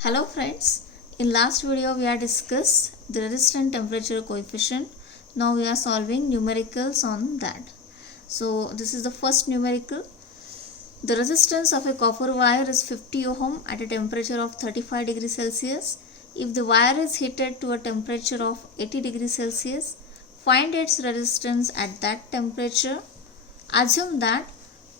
Hello friends, in last video we had discussed the resistance temperature coefficient. Now we are solving numericals on that. So this is the first numerical. The resistance of a copper wire is 50 ohm at a temperature of 35 degrees Celsius. If the wire is heated to a temperature of 80 degrees Celsius, find its resistance at that temperature. Assume that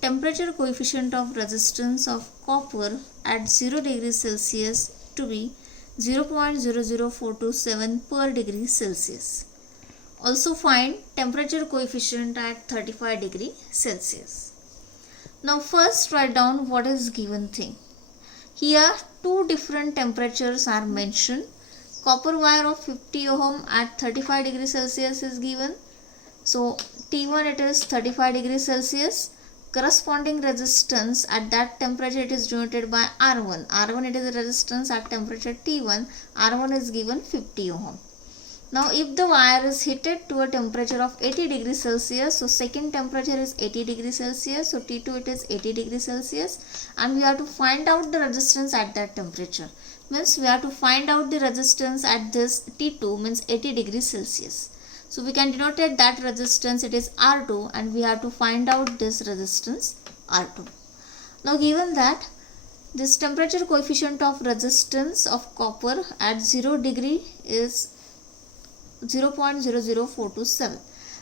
temperature coefficient of resistance of copper at 0 degrees Celsius to be 0.00427 per degree Celsius. Also find temperature coefficient at 35 degree Celsius. Now first write down what is given thing. Here two different temperatures are mentioned. Copper wire of 50 ohm at 35 degree Celsius is given. So T1 it is 35 degree Celsius. Corresponding resistance at that temperature it is denoted by R1. R1 it is the resistance at temperature T1. R1 is given 50 ohm. Now if the wire is heated to a temperature of 80 degrees Celsius, so second temperature is 80 degrees Celsius, so T2 it is 80 degrees Celsius, and we have to find out the resistance at that temperature. Means we have to find out the resistance at this T2 means 80 degrees Celsius. So we can denote that resistance it is R2 and we have to find out this resistance R2. Now given that this temperature coefficient of resistance of copper at 0 degree is 0.00427.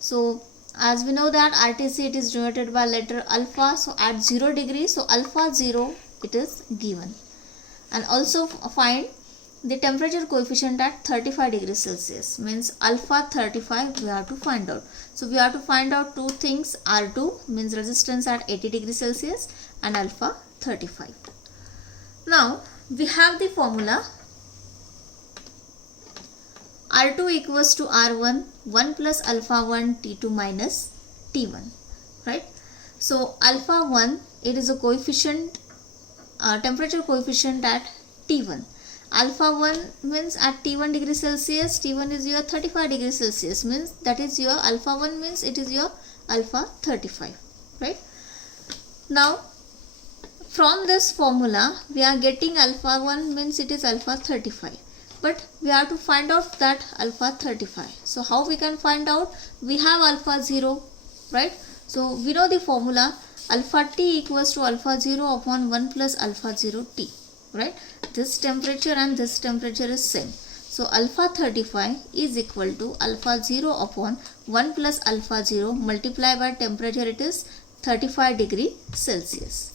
So as we know that RTC it is denoted by letter alpha, so at 0 degree, so alpha 0 it is given. And also find the temperature coefficient at 35 degrees Celsius means alpha 35 we have to find out. So we have to find out two things, R2 means resistance at 80 degrees Celsius and alpha 35. Now we have the formula R2 equals to R1 1 plus alpha 1 T2 minus T1, right? So alpha 1 it is a coefficient temperature coefficient at T1. Alpha 1 means at T1 degree Celsius, T1 is your 35 degrees Celsius means that is your alpha 1 means it is your alpha 35, right? Now from this formula we are getting alpha 1 means it is alpha 35, but we have to find out that alpha 35. So how we can find out? We have alpha 0, right? So we know the formula alpha T equals to alpha 0 upon 1 plus alpha 0 T, right? This temperature and this temperature is same. So alpha 35 is equal to alpha 0 upon 1 plus alpha 0 multiplied by temperature it is 35 degree Celsius.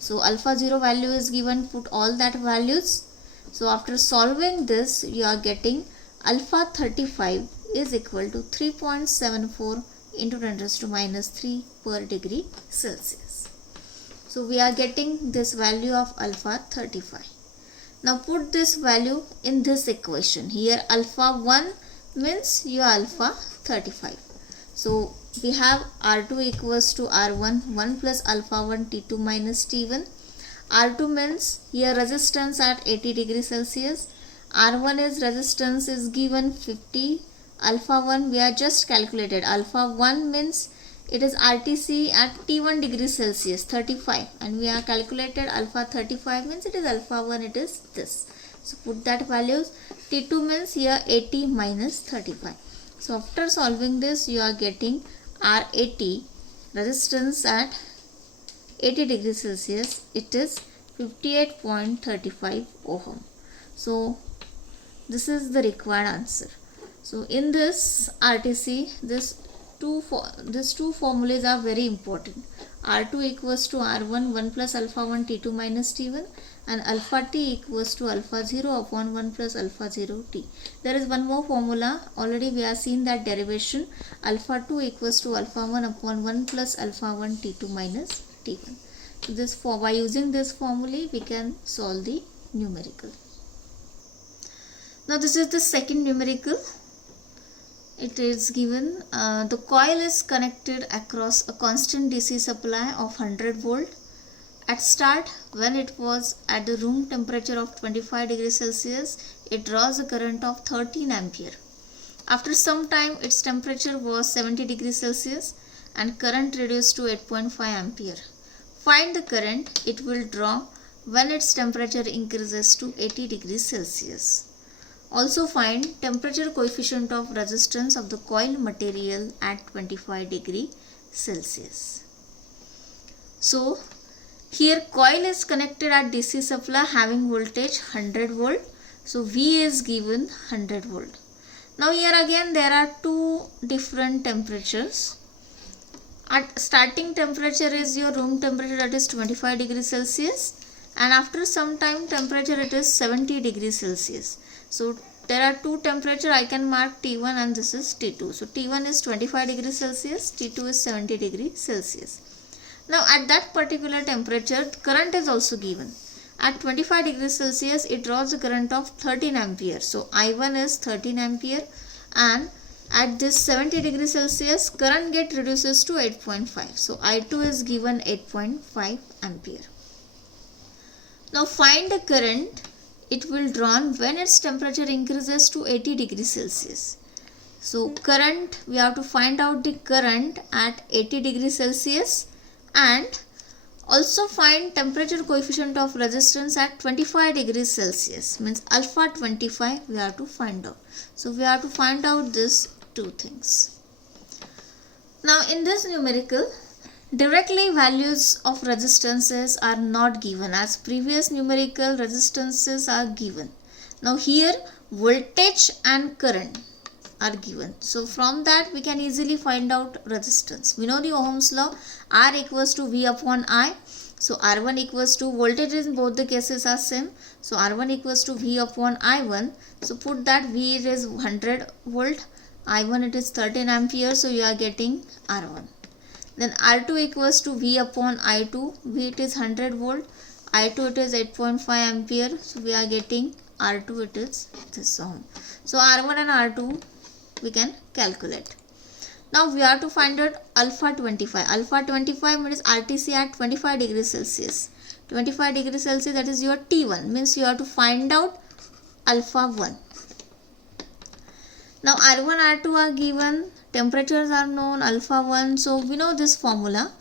So alpha 0 value is given, put all that values. So after solving this you are getting alpha 35 is equal to 3.74 into 10 raised to minus 3 per degree Celsius. So we are getting this value of alpha 35. Now put this value in this equation. Here alpha 1 means your alpha 35. So we have R2 equals to R1 1 plus alpha 1 T2 minus T1. R2 means here resistance at 80 degrees Celsius. R1 is resistance is given 50. Alpha 1 we are just calculated. Alpha 1 means it is RTC at T1 degrees Celsius 35 and we are calculated alpha 35 means it is alpha 1 it is this. So put that values. T2 means here 80 minus 35. So after solving this you are getting R80 resistance at 80 degrees Celsius it is 58.35 ohm. So this is the required answer. So in this RTC these two formulas are very important. R2 equals to R1 1 plus alpha 1 T2 minus T1 and alpha T equals to alpha 0 upon 1 plus alpha 0 T. There is one more formula, already we have seen that derivation, alpha 2 equals to alpha 1 upon 1 plus alpha 1 T2 minus T1. So by using this formula we can solve the numerical. Now this is the second numerical. It is given the coil is connected across a constant DC supply of 100 volt. At start, when it was at the room temperature of 25 degrees Celsius, it draws a current of 13 ampere. After some time, its temperature was 70 degrees Celsius and current reduced to 8.5 ampere. Find the current it will draw when its temperature increases to 80 degrees Celsius. Also find temperature coefficient of resistance of the coil material at 25 degree Celsius. So here coil is connected at DC supply having voltage 100 volt. So V is given 100 volt. Now here again there are two different temperatures. At starting temperature is your room temperature, that is 25 degrees Celsius, and after some time temperature it is 70 degrees Celsius. So there are two temperature, I can mark T1 and this is T2. So T1 is 25 degrees Celsius, T2 is 70 degrees Celsius. Now at that particular temperature current is also given. At 25 degrees Celsius it draws a current of 13 ampere. So I1 is 13 ampere, and at this 70 degrees Celsius current get reduces to 8.5. So I2 is given 8.5 ampere. Now find the current it will drawn when its temperature increases to 80 degrees Celsius. So current, we have to find out the current at 80 degrees Celsius, and also find temperature coefficient of resistance at 25 degrees Celsius, means alpha 25 we have to find out. So we have to find out these two things. Now in this numerical, directly values of resistances are not given, as previous numerical resistances are given. Now here voltage and current are given. So from that we can easily find out resistance. We know the Ohm's law, R equals to V upon I. So R1 equals to, voltage in both the cases are same. So R1 equals to V upon I1. So put that, V is 100 volt, I1 it is 13 ampere. So you are getting R1. Then R2 equals to V upon I2. V it is 100 volt, I2 it is 8.5 ampere. So we are getting R2 it is this ohm. So R1 and R2 we can calculate. Now we have to find out alpha 25. Alpha 25 means RTC at 25 degrees Celsius. 25 degrees Celsius, that is your T1, means you have to find out alpha 1. Now R1, R2 are given, temperatures are known, alpha 1. So we know this formula,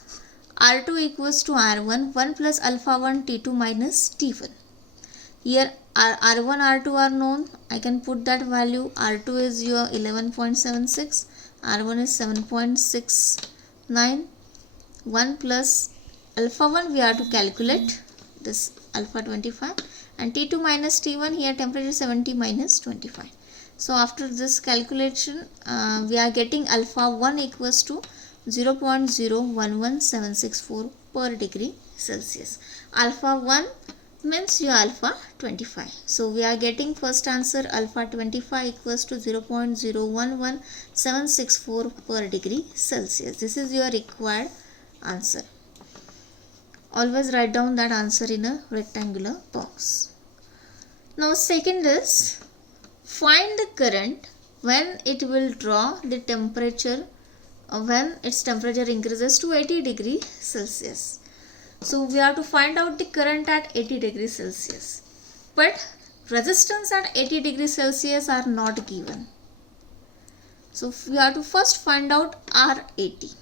R2 equals to R1, 1 plus alpha 1 T2 minus T1. Here R1, R2 are known, I can put that value. R2 is your 11.76, R1 is 7.69, 1 plus alpha 1 we have to calculate, this alpha 25, and T2 minus T1, here temperature 70 minus 25. So after this calculation we are getting alpha 1 equals to 0.011764 per degree Celsius. Alpha 1 means your alpha 25. So we are getting first answer, alpha 25 equals to 0.011764 per degree Celsius. This is your required answer. Always write down that answer in a rectangular box. Now second is, find the current when it will draw the temperature when its temperature increases to 80 degrees Celsius. So we have to find out the current at 80 degrees Celsius. But resistance at 80 degrees Celsius are not given. So we have to first find out R80.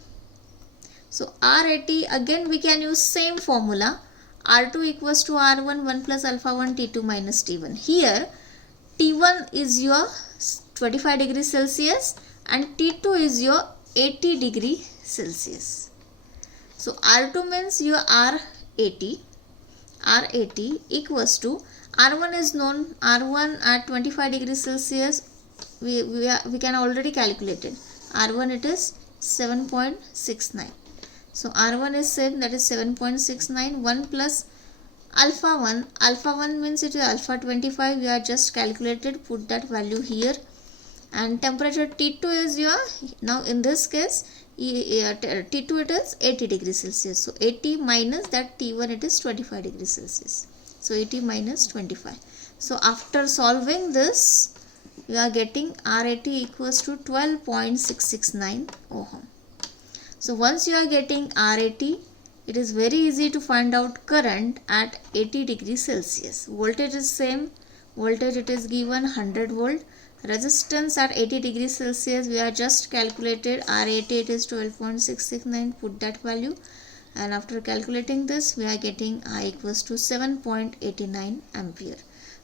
So R80, again we can use same formula. R2 equals to R1, 1 plus alpha 1 T2 minus T1. Here T1 is your 25 degrees Celsius and T2 is your 80 degree Celsius. So R2 means your R80. R80 equals to, R1 is known, R1 at 25 degrees Celsius we can already calculate it. R1 it is 7.69. So R1 is same, that is 7.69. 1 plus alpha 1. Alpha 1 means it is alpha 25. We are just calculated, put that value here. And temperature T2 is your, now in this case T2 it is 80 degrees Celsius. So 80 minus that T1 it is 25 degrees Celsius. So 80 minus 25. So after solving this, you are getting R80 equals to 12.669 ohm. So once you are getting R80, it is very easy to find out current at 80 degrees Celsius. Voltage is same. Voltage it is given 100 volt. Resistance at 80 degrees Celsius we are just calculated, R80 it is 12.669, put that value. and after calculating this we are getting I equals to 7.89 ampere.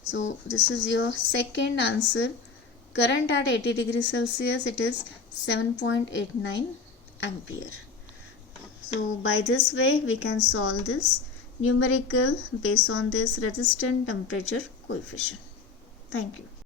So this is your second answer. Current at 80 degrees Celsius, it is 7.89 ampere. So by this way we can solve this numerical based on this resistant temperature coefficient. Thank you.